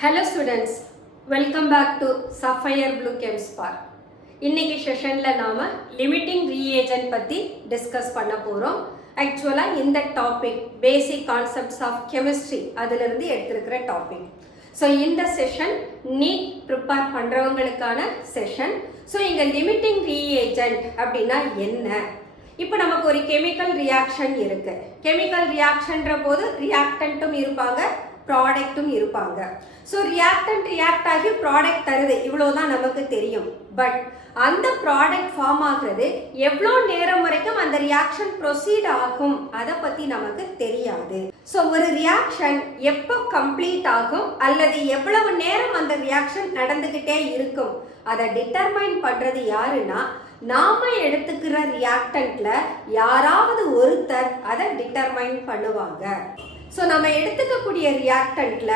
Hello students, welcome back to Sapphire Blue Chem Spark. இன்னைக்கு செஷன்ல நாம limiting reagent பத்தி discuss பண்ண போறோம். ஆக்சுவலா இந்த topic basic concepts of chemistry அதுல இருந்து எடுத்திருக்கிற டாபிக். ஸோ இந்த செஷன் நீட் ப்ரிப்பேர் பண்றவங்களுக்கான செஷன். ஸோ இங்க லிமிட்டிங் ரீஏஜென்ட் அப்படின்னா என்ன? இப்போ நமக்கு ஒரு கெமிக்கல் ரியாக்ஷன் இருக்கு. கெமிக்கல் ரியாக்ஷன்ற போது ரியாக்டன்ட்டும் இருப்பாங்க, ப்ராடக்ட்டும் இருப்பாங்க. ஸோ ரியாக்டன்ட் ரியாக்ட் ஆகி ப்ராடக்ட் தருது, இவ்வளோதான் நமக்கு தெரியும். பட் அந்த ப்ராடக்ட் ஃபார்ம் ஆகுறது எவ்வளோ நேரம் வரைக்கும் அந்த ரியாக்ஷன் ப்ரொசீட் ஆகும் அதை பற்றி நமக்கு தெரியாது. ஸோ ஒரு ரியாக்ஷன் எப்போ கம்ப்ளீட் ஆகும் அல்லது எவ்வளவு நேரம் அந்த ரியாக்ஷன் நடந்துக்கிட்டே இருக்கும் அதை டிட்டர்மைன் பண்ணுறது யாருன்னா நாம எடுத்துக்கிற ரியாக்டன்ட்ல யாராவது ஒருத்தர் அதை டிட்டர்மைன் பண்ணுவாங்க. ஸோ நம்ம எடுத்துக்கக்கூடிய ரியாக்டன்ட்ல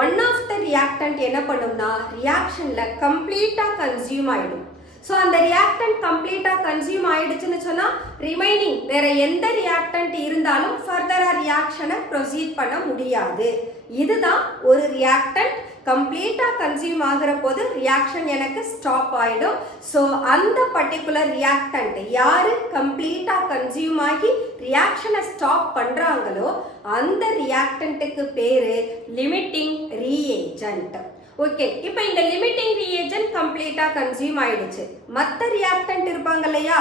ஒன் ஆஃப் த ரியாக்டன்ட் என்ன பண்ணும்னா ரியாக்ஷன்ல கம்ப்ளீட்டா கன்சியூம் ஆயிடும். ஸோ அந்த ரியாக்டன்ட் கம்ப்ளீட்டா கன்சியூம் ஆயிடுச்சுன்னு சொன்னா ரிமைனிங் வேற எந்த ரியாக்டன்ட் இருந்தாலும் ஃபர்தரா ரியாக்ஷனை ப்ரொசீட் பண்ண முடியாது. இதுதான் ஒரு ரியாக்டன்ட் கம்ப்ளீட்டா கன்சியூம் ஆகிற போது ரியாக்ஷன் எனக்கு ஸ்டாப் ஆயிடும். ஸோ அந்த பர்டிகுலர் ரியாக்டன்ட் யாரு கம்ப்ளீட்டா கன்சியூம் ஆகி ரியாக்ஷனை ஸ்டாப் பண்றாங்களோ அந்த ரியாக்டன்ட்டுக்கு பேரு லிமிட்டிங் ரீஏஜென்ட். ஓகே, இப்போ இந்த லிமிட்டிங் ரீஏஜென்ட் கம்ப்ளீட்டா கன்சியூம் ஆயிடுச்சு. மற்ற ரியாக்டன்ட் இருப்பாங்க இல்லையா,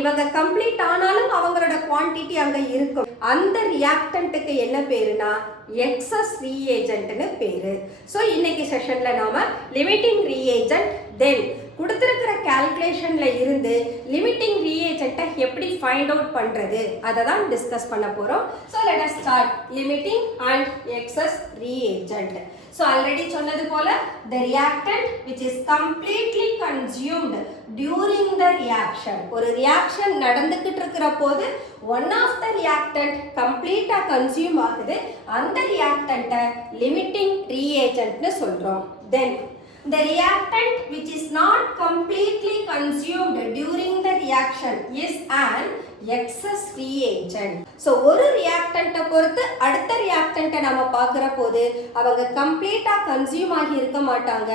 இவங்க கம்ப்ளீட் ஆனாலும் அவங்களோட குவான்டிட்டி அங்க இருக்கும். அந்த ரியாக்டன்ட்டுக்கு என்ன பேருனா எக்ஸஸ் ரீஏஜென்ட்னு பேரு. ஸோ இன்னைக்கு செஷன்ல நாம லிமிட்டிங் ரீஏஜென்ட் தென் கொடுத்துருக்கிற கால்குலேஷன்ல இருந்து லிமிட்டிங் ரீஏஜென்ட்டை எப்படி ஃபைண்ட் அவுட் பண்றது அதை தான் டிஸ்கஸ் பண்ண போறோம். So let us start limiting and excess reagent. So already சொன்னது போல the reactant which is completely consumed during the reaction. ஒரு ரியாக்ஷன் நடந்துக்கிட்டு இருக்கிற போது ஒன் ஆஃப் த ரியாக்டன்ட் கம்ப்ளீட்டா கன்சியூம் ஆகுது, அந்த ரியாக்டன்ட்டை லிமிட்டிங் ரீஏஜென்ட்னு சொல்றோம். தென் the reactant which is not completely consumed during the reaction is an excess reagent. So ஒரு ரியாக்டன்ட்டை பொறுத்து அடுத்த ரியாக்டன்ட்டை நம்ம பார்க்குற போது அவங்க கம்ப்ளீட்டா கன்சியூம் ஆகி இருக்க மாட்டாங்க,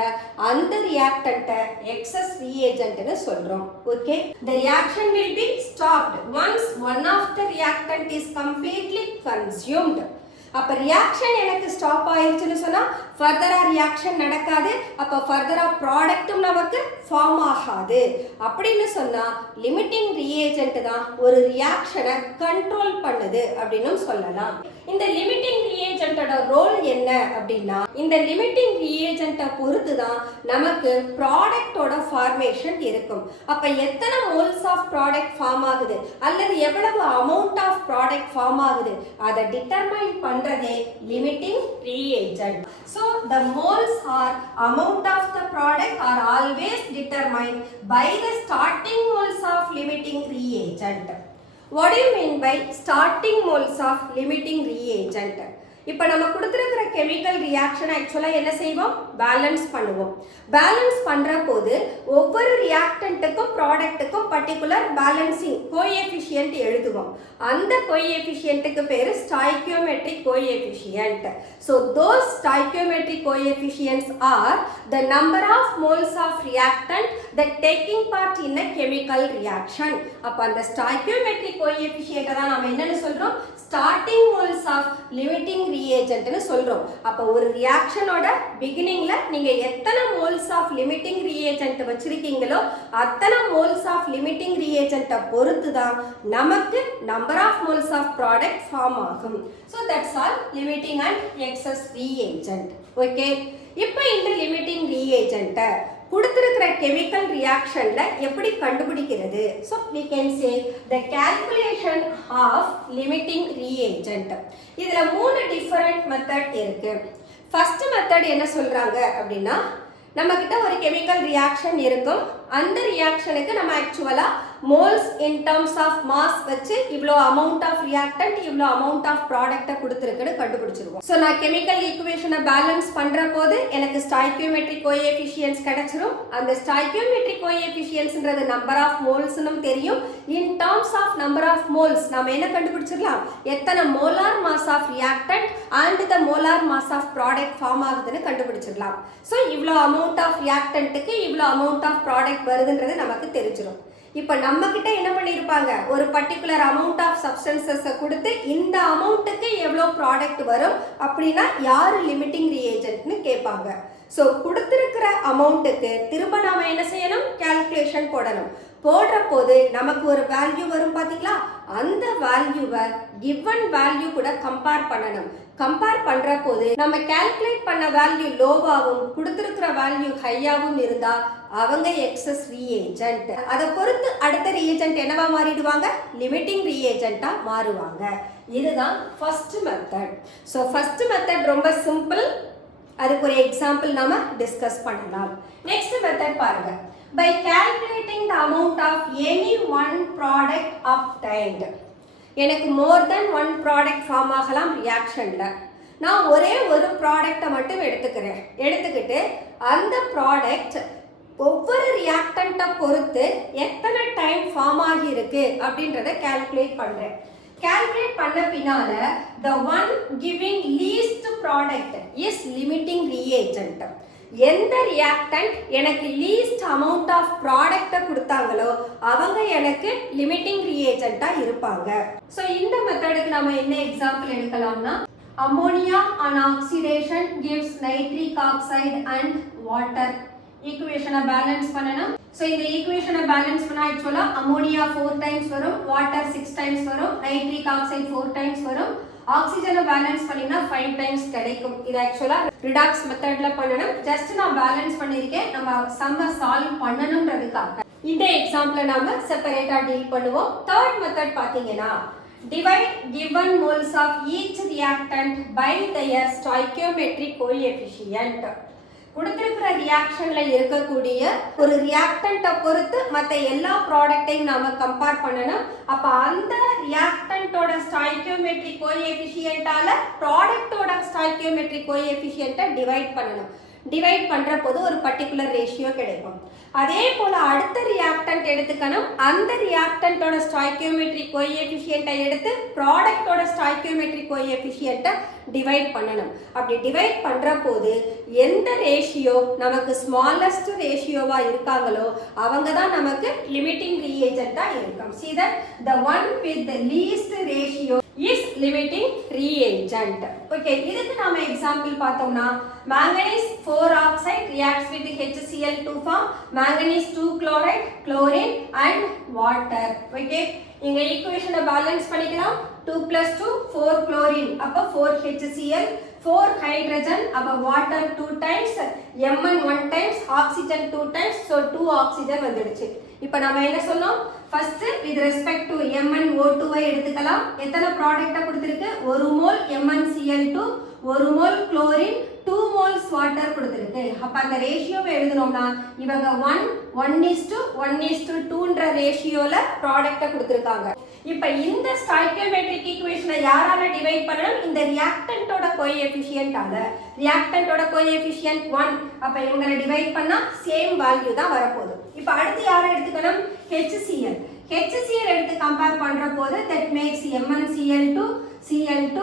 அந்த ரியாக்டன்ட்டை எக்ஸஸ் ரீஏஜென்ட்னு சொல்றோம். Okay, the reaction will be stopped once one of the reactant is completely consumed. அப்ப ரியாக்ஷன் எனக்கு ஸ்டாப் ஆயிருச்சுன்னு சொன்னா ஃபர்தரா ரியாக்ஷன் நடக்காது, அப்ப ஃபர்தரா ப்ராடக்ட்டும் நமக்கு ஃபார்ம் ஆகாது. அப்படின்னு சொன்னா லிமிட்டிங் ரீஏஜென்ட் தான் ஒரு ரியாக்ஷனை கண்ட்ரோல் பண்ணுது அப்படின்னு சொல்லலாம். இந்த லிமிட்டிங் ரீஏஜென்ட்டோட ரோல் என்ன அப்படின்னா இந்த லிமிட்டிங் ரீஏஜென்ட்டை பொறுத்து தான் நமக்கு ப்ராடக்டோட ஃபார்மேஷன் இருக்கும். அப்ப எத்தனை மோல்ஸ் ஆஃப் ப்ராடக்ட் ஃபார்ம் ஆகுது அல்லது எவ்வளவு அமௌண்ட் ஆஃப் ப்ராடக்ட் ஃபார்ம் ஆகுது அதை டிட்டர்மைன் பண்றதே limiting reagent. So the moles or amount of the product are always determined by the starting moles of limiting reagent. What do you mean by starting moles of limiting reagent? இப்போ நம்ம கொடுத்துருக்கிற chemical reaction ஆக்சுவலாக என்ன செய்வோம், balance பண்ணுவோம். Balance பண்ணுற போது ஒவ்வொரு ரியாக்டன்ட்டுக்கும் ப்ராடக்ட்டுக்கும் பர்டிகுலர் பேலன்சிங் கோஎஃபிஷியன்ட் எழுதுவோம். அந்த கோஎஃபிஷியன்ட்டுக்கு பேர் stoichiometric coefficient. So those stoichiometric coefficients are the number of moles of reactant that taking part in a chemical reaction. அப்போ அந்த ஸ்டாய்கியோமெட்ரிக் கோஎஃபிஷியன்ட்டை தான் நம்ம என்னன்னு சொல்கிறோம், ஸ்டார்டிங் மோல்ஸ் ஆஃப் லிமிட்டிங் ரீஏஜென்ட்னு சொல்றோம். அப்ப ஒரு ரியாக்ஷனோட பிகினிங்ல நீங்க எத்தனை மோல்ஸ் ஆஃப் லிமிட்டிங் ரீஏஜென்ட் வச்சிருக்கீங்களோ அத்தனை மோல்ஸ் ஆஃப் லிமிட்டிங் ரீஏஜென்ட்டை பொறுத்து தான் நமக்கு number of moles of product form ஆகும். So that's all limiting and excess reagent. Okay, இப்போ இந்த லிமிட்டிங் ரீஏஜென்ட்டை கொடுத்திருக்கிற கெமிக்கல் ரியாக்ஷன்ல எப்படி கண்டுபிடிக்கிறது? So we can say the calculation of limiting reagent. இதுல 3 டிஃபரண்ட் மெத்தட் இருக்கு. ஃபர்ஸ்ட் மெத்தட் என்ன சொல்றாங்க அப்படின்னா நம்ம கிட்ட ஒரு கெமிக்கல் ரியாக்ஷன் இருக்கும், அந்த ரியாக்ஷனுக்கு நம்ம ஆக்சுவலா moles in terms of mass வச்சு இவ்வளோ அமௌண்ட் ஆஃப் ரியாக்டன்ட் இவ்வளோ அமௌண்ட் ஆஃப் ப்ராடக்ட்டை கொடுத்துருக்குன்னு கண்டுபிடிச்சிருவோம். ஸோ நான் கெமிக்கல் ஈக்குவேஷனை பேலன்ஸ் பண்ணுற போது எனக்கு ஸ்டாய்கியோமெட்ரிக் கோஎஃபிஷியன்ஸ் கிடைச்சிரும். அந்த ஸ்டாய்கியோமெட்ரிக் கோஎஃபிஷியன்ஸ்ன்றது நம்பர் ஆஃப் மோல்ஸ்னும் தெரியும். In terms of number of moles நம்ம என்ன கண்டுபிடிச்சிடலாம், எத்தனை molar mass of reactant and the molar mass of product form ஆகுதுன்னு கண்டுபிடிச்சிடலாம். ஸோ இவ்வளோ அமௌண்ட் ஆஃப் ரியாக்டன்ட்டுக்கு இவ்வளோ அமௌண்ட் ஆஃப் ப்ராடக்ட் வருதுன்றது நமக்கு தெரிஞ்சிடும். இப்போ நம்ம கிட்ட என்ன பண்ணியிருப்பாங்க, ஒரு பர்டிகுலர் அமௌண்ட் ஆஃப் சப்ஸ்டன்சஸை கொடுத்து இந்த அமௌண்ட்டுக்கு எவ்வளோ ப்ராடக்ட் வரும் அப்படின்னா யார் லிமிட்டிங் ரியேஜென்ட்னு கேட்பாங்க. ஸோ கொடுத்துருக்கிற அமௌண்ட்டுக்கு திரும்ப நாம் என்ன செய்யணும், கால்குலேஷன் போடணும். போடுற போது நமக்கு ஒரு வேல்யூ வரும் பார்த்தீங்களா, அந்த வேல்யூவை கிவன் வேல்யூ கூட கம்பேர் பண்ணணும். கம்பேர் பண்ணுற போது நம்ம கால்குலேட் பண்ண வேல்யூ லோவாகவும் கொடுத்துருக்கிற வேல்யூ ஹையாகவும் இருந்தால் அவங்க எக்ஸஸ் ரீஏஜென்ட். அதை பொறுத்து அடுத்த ரீஏஜென்ட் என்னவா மாறிடுவாங்க, லிமிட்டிங் ரீஏஜென்ட்டாக மாறுவாங்க. இதுதான் first method. So first method ரொம்ப சிம்பிள். அதுக்கு ஒரு எக்ஸாம்பிள் நாம டிஸ்கஸ் பண்ணலாம். நெக்ஸ்ட் மெத்தட் பாருங்க. By calculating the amount of any one product obtained, எனக்கு more than one product form ஆகலாம் ரியாக்ஷனில். நான் ஒரே ஒரு ப்ராடக்டை மட்டும் எடுத்துக்கிட்டு அந்த ப்ராடக்ட் ஒவ்வொரு ரியாக்டண்ட்டை பொறுத்து எத்தனை டைம் ஃபார்ம் ஆகியிருக்கு அப்படின்றத கால்குலேட் பண்ணுறேன். கால்குலேட் பண்ண பின்னால the one giving least product is limiting reagent. எந்த ரியாக்டன்ட் எனக்கு லீஸ்ட் அமௌண்ட் ஆஃப் ப்ராடக்டை கொடுத்தாங்களோ அவங்க எனக்கு லிமிட்டிங் ரியேஜென்ட்டாக இருப்பாங்க. ஸோ இந்த மெத்தடுக்கு நம்ம என்ன எக்ஸாம்பிள் எடுக்கலாம்னா, ammonia on oxidation gives nitric oxide and water. ஈக்குவேஷனை பேலன்ஸ் பண்ணணும். ஸோ இந்த ஈக்குவேஷனை பேலன்ஸ் பண்ணால் ஆக்சுவலாக அம்மோனியா 4 டைம்ஸ் வரும், வாட்டர் 6 டைம்ஸ் வரும், நைட்ரிக் ஆக்சைடு 4 டைம்ஸ் வரும், ஆக்சிஜனை பேலன்ஸ் பண்ணினா 5 டைம்ஸ் கிடைக்கும். இது ஆக்சுவலாக ரிடாக்ஸ் மெத்தட்ல பண்ணணும். ஜஸ்ட் நான் பேலன்ஸ் பண்ணியிருக்கேன், நம்ம சம்ம சால்வ் பண்ணணுன்றதுக்காக. இந்த எக்ஸாம்பிளை நாம செப்பரேட்டா டீல் பண்ணுவோம். தேர்ட் மெத்தட் பார்த்தீங்கன்னா, divide given moles of each reactant by their stoichiometric coefficient. கொடுத்திருக்கிற ரியாக்ஷன்ல இருக்கக்கூடிய ஒரு ரியாக்டன்ட்டை பொறுத்து மற்ற எல்லா ப்ராடக்டையும் நாம கம்பேர் பண்ணணும். அப்ப அந்த ரியாக்டன்ட்டோட ஸ்டாய்கியோமெட்ரிக் கோஎஃபிஷியன்ட்டால ப்ராடக்ட்டோட ஸ்டாய்கியோமெட்ரிக் கோஎஃபிஷியன்ட்டை டிவைட் பண்ணணும். டிவைட் பண்ற போது ஒரு பர்டிகுலர் ரேஷியோ கிடைக்கும். அதே போல அடுத்த ரியாக்டன்ட் எடுத்துக்கணும். அந்த ரியாக்டன்ட்டோட ஸ்டாய்கியோமெட்ரிக் கோஎஃபிஷியன்ட்டை எடுத்து ப்ராடக்ட்டோட ஸ்டாய்கியோமெட்ரிக் கோஎஃபிஷியன்ட்டை டிவைட் பண்ணணும். அப்படி டிவைட் பண்ற போது எந்த ரேஷியோ நமக்கு ஸ்மாலஸ்ட் ரேஷியோவா இருக்காங்களோ அவங்க தான் நமக்கு லிமிட்டிங் ரீஏஜென்ட்டா இருக்கும். See that the one with the least ratio is limiting reagent. Okay, இதுக்கு நாம எக்ஸாம்பிள் பார்த்தோம்னா, manganese 4 oxide reacts with HCl to form manganese 2 chloride, chlorine and water. Okay, இங்க ஈக்குவேஷனை பேலன்ஸ் பண்ணிக்கலாம். 2 plus 2 4 chlorine, அப்ப 4 HCl, 4 hydrogen, அப்ப water 2 times, Mn 1 times, oxygen 2 times, so 2 oxygen வந்துடுச்சு. இப்போ நாம என்ன சொன்னோம், first with respect to MnO2 ஐ எடுத்துக்கலாம். எத்தனை ப்ராடக்ட்டை கொடுத்திருக்கு, 1 mole MnCl2, 1 mole chlorine, 2 moles water கொடுத்திருக்கு. அப்ப அந்த ரேஷியோவை எழுதணும்னா இவங்க 1:1:2ன்ற ரேஷியோல ப்ராடக்ட்டை கொடுத்திருக்காங்க. இப்போ இந்த ஸ்டாய்கியோமெட்ரிக் ஈக்குவேஷனை யாரால டிவைட் பண்ணணும், இந்த ரியாக்டன்ட்டோட கோஎஃபிஷியன்ட்டால. ரியாக்டன்ட்டோட கோஎஃபிஷியன்ட் 1, அப்ப இவங்களை டிவைட் பண்ணா சேம் வேல்யூ தான் வரப்போகுது. இப்போ அடுத்து யாரை எடுத்துக்கணும், HCl. HCl எடுத்து கம்பேர் பண்ற போது that makes MnCl2, Cl2,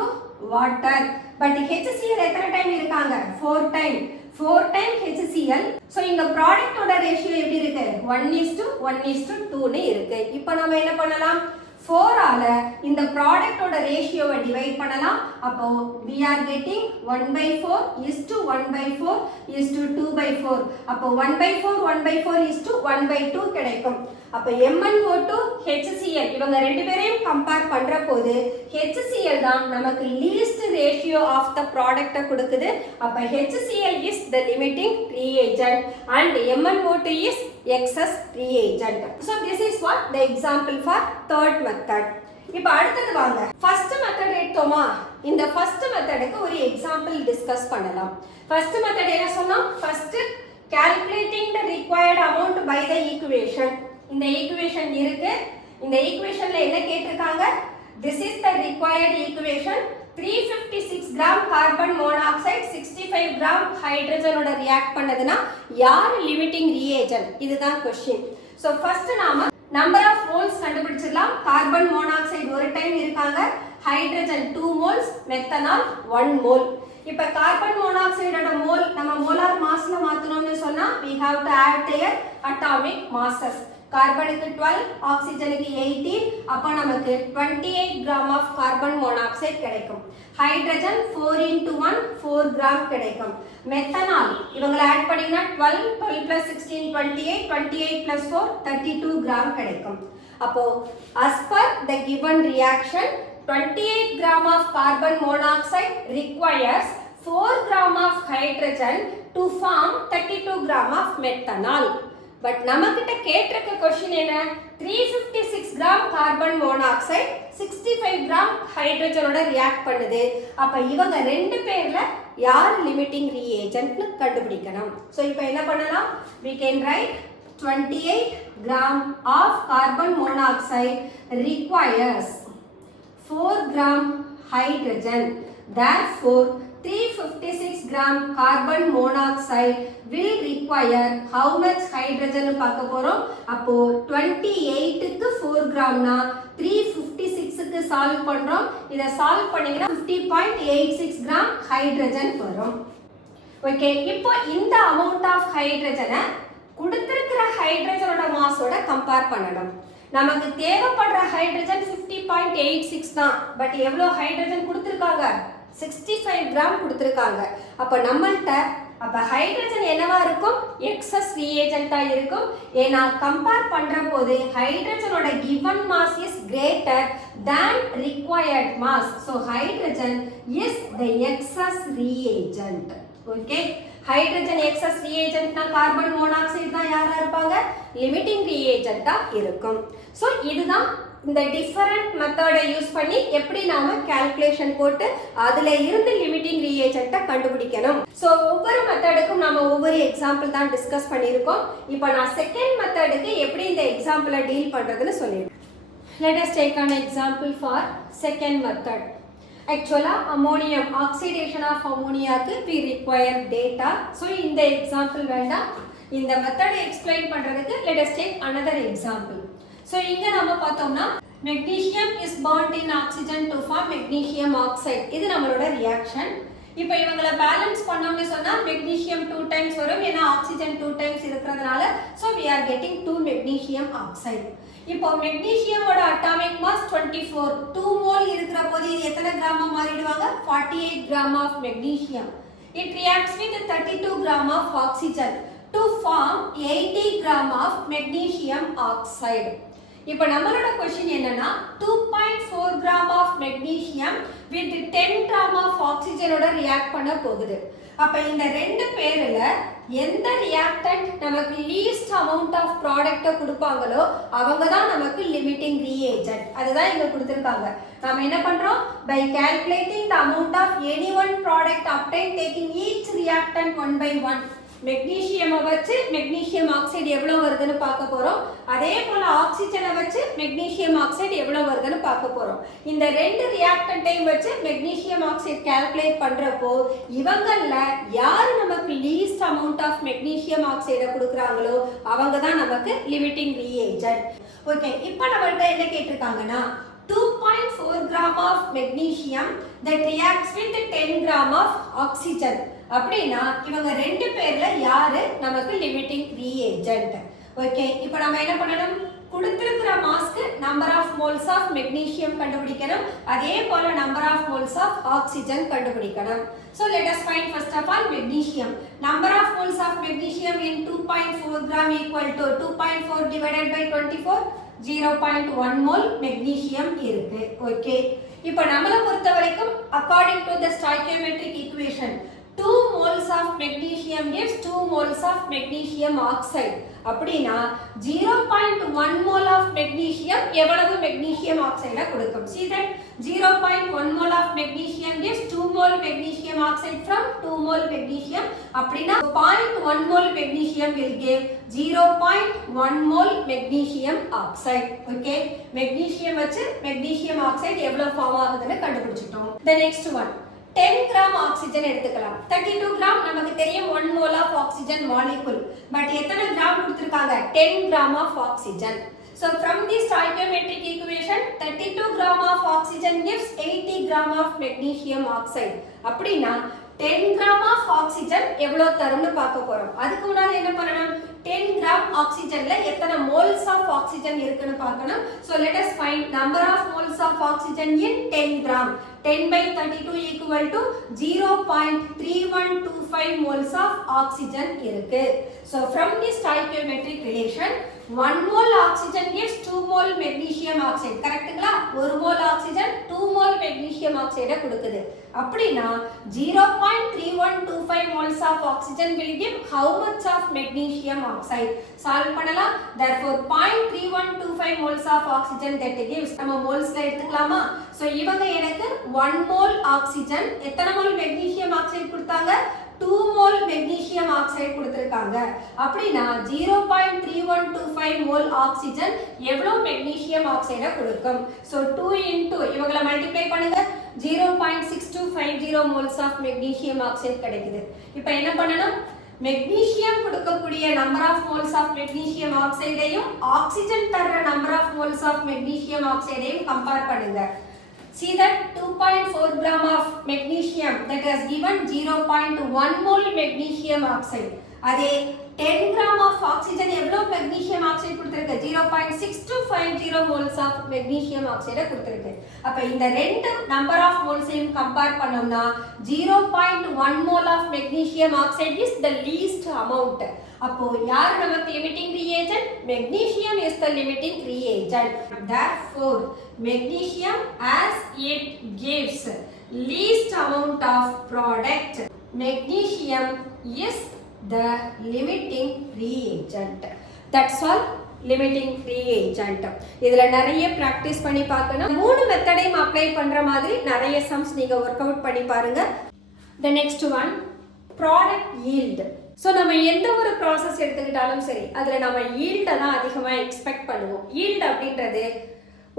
water. But HCl எத்தனை டைம் இருக்காங்க, 4 டைம். 4 time HCl. ஸோ இங்க ப்ராடக்ட்டோட ரேஷியோ எப்படி இருக்கு, 1:1:2ன்னு இருக்கு. இப்போ நம்ம என்ன பண்ணலாம், 4ஆல இந்த ப்ராடக்ட்டோட ரேஷியோவை டிவைட் பண்ணலாம். அப்போ we are getting 1/4:1/4:2/4. அப்போ 1/4:1/4:1/2 கிடைக்கும். அப்போ MnO2 HCl இவங்க ரெண்டு பேரையும் கம்பேர் பண்ற போது HCl தான் நமக்கு லீஸ்ட் ரேஷியோ ஆஃப் த ப்ராடக்ட்டை கொடுக்குது. அப்போ HCl is the limiting reagent and MnO2 is excess reagent. So this is what the example for third method. இப்போ அடுத்தது வாங்க, ஃபர்ஸ்ட் மெத்தட் எடுத்தோமா. இந்த ஃபர்ஸ்ட் மெத்தடுக்கு ஒரு எக்ஸாம்பிள் டிஸ்கஸ் பண்ணலாம். ஃபர்ஸ்ட் மெத்தட் என்ன சொன்னா, first calculating the required amount by the equation. இந்த equation இருக்கு. இந்த ஈக்குவேஷன்ல என்ன கேட்டிருக்காங்க? This is the required equation. 356 gram carbon monoxide 65 gram hydrogen ஓட ரியாக்ட் பண்ணதுனா யார் லிமிட்டிங் ரியேஜன்? இதுதான் கொஸ்டின். ஸோ ஃபர்ஸ்ட் நாம நம்பர் ஆஃப் மோல்ஸ் கண்டுபிடிச்சிடலாம். கார்பன் மோனாக்சைடு ஒரு டைம் இருக்காங்க, ஹைட்ரஜன் 2 மோல்ஸ், மெத்தனால் 1 மோல். இப்போ கார்பன் மோனாக்சைடோட மோல் நம்ம மோலார் மாஸ்ல மாத்தணும்னு சொன்னா we have to add their atomic masses. கார்பனுக்கு 12, ஆக்சிஜனுக்கு 18, அப்போ நமக்கு 28 கிராம் ஆஃப் கார்பன் மோனாக்சைடு கிடைக்கும். ஹைட்ரஜன் 4 into 1 4 கிராம் கிடைக்கும். மெத்தனால் இவங்களை ஆட் பண்ணீங்கன்னா 12 12 plus 16 28 28 plus 4 32 கிராம் கிடைக்கும். அப்போ as per the given reaction 28 gram of carbon monoxide requires 4 gram of hydrogen to form 32 gram of methanol. But நமக்கிட்ட கேட்டிருக்க question என்ன? 356 gram carbon monoxide 65 gram ஹைட்ரஜனோட react பண்ணுது. அப்ப இவங்க ரெண்டு பேர்ல யார் லிமிட்டிங் ரியேஜன்ட்னு கண்டுபிடிக்கணும். ஸோ இப்போ என்ன பண்ணலாம்? we can write 28 gram of carbon monoxide requires 4 gram hydrogen. Therefore 356 gram carbon monoxide will require how much hydrogen பார்க்க போறோம். அப்போ 28 க்கு 4 கிராம்னா 356 க்கு சால்வ் பண்றோம். இத சால்வ் பண்ணீங்கன்னா 50.86 கிராம் ஹைட்ரஜன் வரும். ஓகே, இப்போ இந்த அமௌண்ட் ஆஃப் ஹைட்ரஜனை கொடுத்திருக்கிற ஹைட்ரஜனோட மாஸோட கம்பேர் பண்ணணும். நமக்கு தேவைப்படுற ஹைட்ரஜன் 50.86 தான். பட் எவ்வளோ ஹைட்ரஜன் கொடுத்திருக்காங்க? 65 கிராம் கொடுத்திருக்காங்க. அப்ப நம்மள்ட்ட அப்ப ஹைட்ரஜன் என்னவா இருக்கும்? எக்ஸஸ் ரியேஜென்ட்டா இருக்கும். ஏன்னா கம்பேர் பண்ற போது ஹைட்ரஜனோட given mass is greater than required mass. So hydrogen is the excess reagent. Okay, hydrogen excess ரியேஜென்ட்னா கார்பன் மோனாக்சைடு தான் யாரா இருப்பாங்க? லிமிட்டிங் ரியேஜென்ட்டா இருக்கும். ஸோ இதுதான் இந்த டிஃபரண்ட் மெத்தடை யூஸ் பண்ணி எப்படி நாம கால்குலேஷன் போட்டு அதுல இருந்து லிமிட்டிங் ரியேஜென்ட்டை கண்டுபிடிக்கணும். ஸோ ஒவ்வொரு மெத்தடுக்கும் நம்ம ஒவ்வொரு எக்ஸாம்பிள் தான் டிஸ்கஸ் பண்ணியிருக்கோம். இப்போ நான் செகண்ட் மெத்தடுக்கு எப்படி இந்த எக்ஸாம்பிளை டீல் பண்றதுன்னு சொல்லிடுறேன். Let us take an example for second method. Actually, ammonium oxidation of ammonia க்கு we require data. So இந்த எக்ஸாம்பிள் வேண்டாம். இந்த மெத்தடை எக்ஸ்பிளைன் பண்றதுக்கு let us take another example. So இங்க நம்ம பார்த்தோம்னா magnesium is bond in oxygen to form magnesium oxide. இது நம்மளோட ரியாக்ஷன். இப்போ இவங்களை பேலன்ஸ் பண்ணோம்னு சொன்னா magnesium 2 times வரும். ஏன்னா ஆக்சிஜன் 2 times இருக்கிறதுனால so we are getting 2 magnesium oxide. இப்போ மெக்னீசியமோட அட்டாமிக் மாஸ் 24. 2 மோல் இருக்கிற போது இது எத்தனை கிராமா மாறிடுவாங்க? 48 gram of magnesium. It reacts with 32 gram of oxygen to form 80 gram of magnesium oxide. இப்போ நம்மளோட क्वेश्चन என்னன்னா 2.4 gram of magnesium with 10 gram of oxygen ஓட ரியாக்ட் பண்ண போகுது. அப்ப இந்த ரெண்டு பேர்ல எந்த ரியாக்டன்ட் நமக்கு லீஸ்ட் அமௌண்ட் ஆஃப் ப்ராடக்ட்டை கொடுப்பாங்களோ அவங்க தான் நமக்கு லிமிட்டிங் ரியேஜென்ட். அதுதான் இங்க கொடுத்திருக்காங்க. நாம என்ன பண்றோம்? by calculating the amount of any one product obtained taking each reactant one by one. Magnesium வச்சு மெக்னீசியம் ஆக்சைடு எவ்வளவு வருதுன்னு பார்க்க போறோம். அதே போல ஆக்சிஜனை வச்சு மெக்னீசியம் ஆக்சைடு எவ்வளவு வருதுன்னு பார்க்க போறோம். இந்த ரெண்டு ரியாக்டன்ட்டையும் வச்சு மெக்னீசியம் ஆக்சைடு கால்குலேட் பண்றப்போ இவங்கள்ல யார் நமக்கு லீஸ்ட் அமௌண்ட் ஆஃப் மெக்னீசியம் ஆக்சைடை கொடுக்குறாங்களோ அவங்க தான் நமக்கு லிமிட்டிங் ரியேஜென்ட். ஓகே, இப்போ நம்மள்ட்ட என்ன கேட்டிருக்காங்கன்னா 2.4 gram of magnesium that reacts with 10 gram of oxygen. அப்படினா இவங்க ரெண்டு பேர்ல யாரு நமக்கு லிமிட்டிங் ரியேஜென்ட்? ஓகே, இப்போ நாம என்ன பண்ணணும்? கொடுத்திருக்கிற மாஸ்க்கு number of moles of magnesium கண்டுபிடிக்கணும். அதே போல number of moles of oxygen கண்டுபிடிக்கணும். So let us find first of all magnesium. Number of moles of magnesium in 2.4 gram equal to 2.4 divided by 24 0.1 mole magnesium இருக்கு. Okay, இப்போ நம்மள பொறுத்த வரைக்கும் according to the stoichiometric equation 2 moles of magnesium magnesium gives 2 moles of magnesium oxide. அப்படினா 0.1 mole of magnesium எவ்வளவு magnesium oxide கொடுக்கும்? See that 0.1 mole of magnesium gives 2 mole magnesium oxide from 2 mole magnesium. அப்படினா 0.1 mole magnesium will give 0.1 mole magnesium oxide. Okay, magnesium வச்சு magnesium oxide எவ்வளவு form ஆகுதுன்னு கண்டுபிடிச்சிட்டோம். The next one, 10 gram oxygen எடுத்துக்கலாம். 32 gram நமக்கு தெரியும் 1 mole of oxygen molecule. But எத்தனை gram கொடுத்திருக்காங்க? 10 gram of oxygen. So from this stoichiometric equation, 32 gram of oxygen gives 80 gram of magnesium oxide. அப்படினா 10 gram of oxygen எவ்வளவு தரும்னு பார்க்க போறோம். அதுக்கு முன்னாடி என்ன பண்ணணும்? 10 gram oxygenல எத்தனை moles of oxygen இருக்குன்னு பார்க்கணும். So let us find number of moles of oxygen in 10 gram. 10 by 32 equal to 0.3125 moles of oxygen இருக்கு. So from this stoichiometric relation, 1 mole oxygen gives 2 mole magnesium oxide. கரெக்ட்டுங்களா? 1 mole oxygen 2 mole magnesium oxide கொடுக்குது. அப்படினா 0.3125 moles of oxygen will give how much of magnesium oxide? Solve பண்ணலாம். Therefore 0.3125 moles of oxygen that gives, நம்ம மோல்ஸ்ல எடுத்துக்கலாமா? So இவங்க எனக்கு 1 mole oxygen எத்தனை mole magnesium oxide கொடுத்தாங்க? 2 mole magnesium oxide கொடுத்திருக்காங்க. அப்படினா 0.3125 mole oxygen எவ்வளவு magnesium oxide கொடுக்கும்? So 2 into இவங்கள மல்டிப்ளை பண்ணுங்க, 0.6250 moles of magnesium oxide கிடைக்குது. இப்போ என்ன பண்ணணும்? magnesium கொடுக்கக்கூடிய number of moles of magnesium oxide ஐயும் oxygen தர number of moles of magnesium oxide ஐயும் கம்பேர் பண்ணுங்க. See that 2.4 gram of magnesium that has given 0.1 mole magnesium oxide. அதே 10 gram of oxygen எவ்வளவு magnesium oxide கொடுத்திருக்கு? 0.6250 moles of magnesium oxide கொடுத்திருக்கு. அப்ப இந்த ரெண்டு number of moles ஐயும் கம்பேர் பண்ணோம்னா 0.1 mole of magnesium oxide is the least amount. அப்போ யார் நமக்கு limiting reagent? Magnesium is the limiting reagent. Therefore magnesium, as it gives least amount of product, magnesium is the limiting reagent. That's all. limiting reagent. இதுல நிறைய practice பண்ணி பார்க்கணும். மூணு மெத்தடையும் apply பண்ற மாதிரி நிறைய சம்ஸ் நீங்க ஒர்க் அவுட் பண்ணி பாருங்க. The next one, product yield. So நம்ம எந்த ஒரு ப்ராசஸ் எடுத்துக்கிட்டாலும் சரி, அதில் நம்ம ஈல்டை தான் அதிகமாக எக்ஸ்பெக்ட் பண்ணுவோம். ஈல்டு அப்படின்றது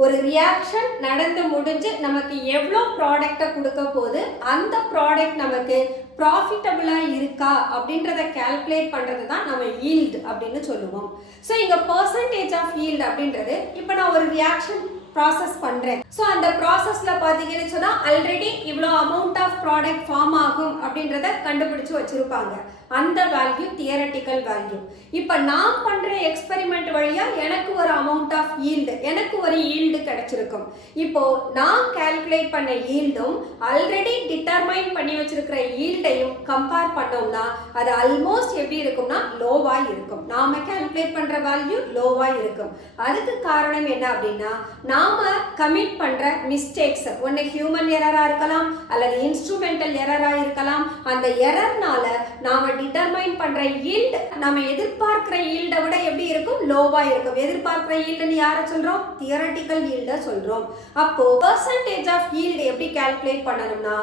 ஒரு ரியாக்ஷன் நடந்து முடிஞ்சு நமக்கு எவ்வளோ ப்ராடக்டை கொடுக்க போது அந்த ப்ராடக்ட் நமக்கு ப்ராஃபிட்டபுளாக இருக்கா அப்படின்றத கால்குலேட் பண்ணுறது தான் நம்ம ஈல்டு அப்படின்னு சொல்லுவோம். ஸோ இங்கே பர்சன்டேஜ் ஆஃப் ஈல்டு அப்படின்றது, இப்போ நான் ஒரு ரியாக்ஷன் ப்ராசஸ் பண்ணுறேன். ஸோ அந்த ப்ராசஸில் பார்த்தீங்கன்னு சொன்னால் ஆல்ரெடி இவ்வளோ அமௌண்ட் ஆஃப் ப்ராடக்ட் ஃபார்ம் ஆகும் அப்படின்றத கண்டுபிடிச்சு வச்சுருப்பாங்க. அந்த வேல்யூ தியரட்டிக்கல் வேல்யூ. இப்போ நான் பண்ணுற எக்ஸ்பெரிமெண்ட் வழியாக எனக்கு ஒரு அமௌண்ட் ஆஃப் ஈல்டு, எனக்கு ஒரு ஈல்டு கிடைச்சிருக்கும். இப்போது நான் கால்குலேட் பண்ண ஈல்டும் ஆல்ரெடி டிட்டர்மைன் பண்ணி வச்சிருக்கிற ஈல்டையும் கம்பேர் பண்ணோம்னா அது ஆல்மோஸ்ட் எப்படி இருக்கும்னா லோவாக இருக்கும். நாம் கால்குலேட் பண்ணுற வேல்யூ லோவாக இருக்கும். அதுக்கு காரணம் என்ன அப்படின்னா, நாம் கமிட் பண்ணுற மிஸ்டேக்ஸ், ஒன்று ஹியூமன் எரராக இருக்கலாம் அல்லது இன்ஸ்ட்ருமெண்டல் எரராக இருக்கலாம். அந்த எரர்னால நாம் டிட்டர்மைன் பண்ற ஈல்ட் நம்ம எதிர்பார்க்கிற ஈல்டை விட எப்படி இருக்கும்? லோவா இருக்கும். எதிர்பார்க்கிற ஈல்டுன்னு யாரை சொல்றோம்? தியரட்டிக்கல் ஈல்ட சொல்றோம். அப்போ பெர்சன்டேஜ் ஆஃப் ஈல்டு எப்படி கால்குலேட் பண்ணணும்னா,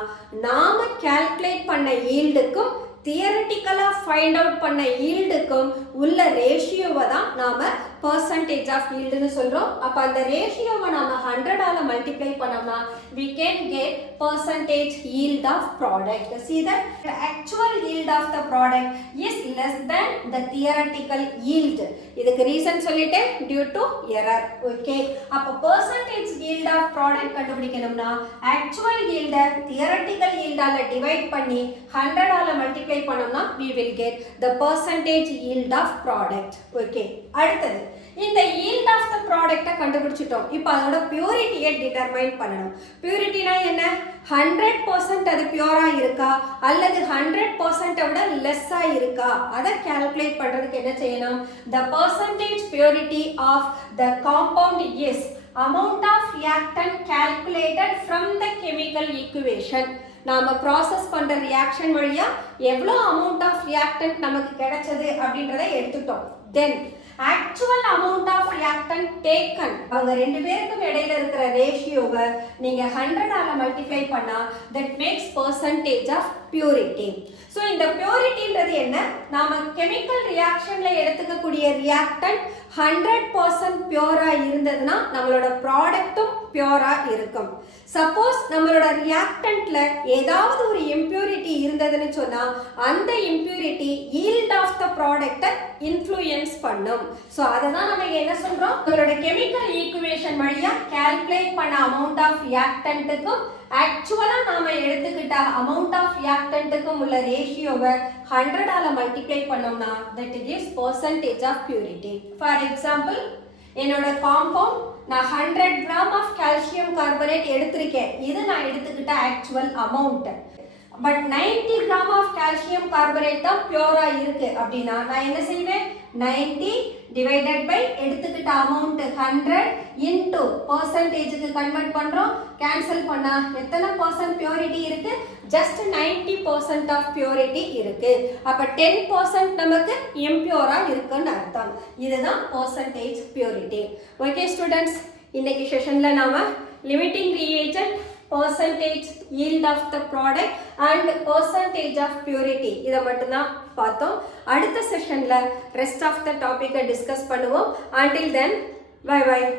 நாம கால்குலேட் பண்ண ஈல்டுக்கும் தியரட்டிக்கலாக ஃபைண்ட் அவுட் பண்ண ஈல்டுக்கும் உள்ள ரேஷியோவை தான் நாம் percentage of yield னு சொல்றோம். அப்ப அந்த ரேஷியோவை நாம 100 ஆல மல்டிப்ளை பண்ணோம்னா we can get percentage yield of product. See that the actual yield of the product is less than the theoretical yield. இதுக்கு ரீசன் சொல்லிட்டேன், due to error. Okay, அப்ப percentage yield of product கண்டுபிடிக்கணும்னா actual yield theoretical yield ஆல divide பண்ணி 100 ஆல multiply பண்ணோம்னா we will get the percentage yield of product. Okay, அடுத்தது இந்த yield of the product கண்டுபிடிச்சிட்டோம். இப்போ அதோட பியூரிட்டியை டிட்டர்மைன் பண்ணணும். பியூரிட்டினா என்ன? 100% அது பியூரா இருக்கா அல்லது 100% விட லெஸ்ஸா இருக்கா, அதை கால்குலேட் பண்றதுக்கு என்ன செய்யணும்? The percentage purity of the compound is amount of reactant calculated from the chemical equation. நாம ப்ராசஸ் பண்ற ரியாக்ஷன் வழியா எவ்வளோ அமௌண்ட் ஆஃப் ரியாக்டன்ட் நமக்கு கிடைச்சது அப்படின்றத எடுத்துட்டோம். Then actual amount of reactant taken, அவங்க ரெண்டு பேருக்கும் இடையில இருக்கிற ரேஷியோவை நீங்க 100ஆல மல்டிப்ளை பண்ணா that makes percentage of purity. So இந்த பியூரிட்டின்றது என்ன? நாம கெமிக்கல் ரியாக்ஷன்ல எடுத்துக்கக்கூடிய ரியாக்டன்ட் 100% பியூரா இருந்ததுன்னா நம்மளோட ப்ராடக்ட்டும் பியூரா இருக்கும். சப்போஸ் நம்மளோட ரியாக்டன்ட்ல ஏதாவது ஒரு இம்பியூரிட்டி இருந்ததுன்னு சொன்னா அந்த இம்பியூரிட்டி ஈல்ட் ஆஃப் த ப்ராடக்டை இன்ஃப்ளூயன்ஸ் பண்ணும். ஸோ அதை தான் நம்ம என்ன சொல்றோம், நம்மளோட கெமிக்கல் ஈக்குவேஷன் வழியா கால்குலேட் பண்ண அமௌண்ட் ஆஃப் ரியாக்டன்ட்டுக்கும் ஆக்சுவலா நாம எடுத்துக்கிட்ட அமௌண்ட் ஆஃப் ரியாக்டன்ட்டுக்கும் உள்ள ரேஷியோவை 100ஆல மல்டிப்ளை பண்ணோம்னா that gives percentage of purity. For example, என்னோட காம்பவுண்ட் நான் 100 கிராம் ஆஃப் கால்சியம் கார்பனேட் எடுத்திருக்கேன். இது நான் எடுத்துக்கிட்ட actual amount. But 90 gram of calcium carbonate தான் பியூரா இருக்கு அப்படின்னா நான் என்ன செய்வேன், 90 டிவைடட் பை எடுத்துக்கிட்ட அமௌண்ட் 100 இன்டூ பர்சன்டேஜுக்கு கன்வெர்ட் பண்றோம். கேன்சல் பண்ணா எத்தனை பர்சன்ட் பியூரிட்டி இருக்கு? ஜஸ்ட் 90% ஆஃப் பியூரிட்டி இருக்கு. அப்ப 10% நமக்கு இம்பியூரா இருக்குன்னு அர்த்தம். இதுதான் பர்சன்டேஜ் பியூரிட்டி. ஓகே ஸ்டூடெண்ட்ஸ், இன்னைக்கு செஷன்ல நாம limiting reagent, percentage yield of the product and percentage of purity இதை மட்டும்தான் பார்த்தோம். அடுத்த செஷன்ல rest of the topic discuss பண்ணுவோம். until then bye bye.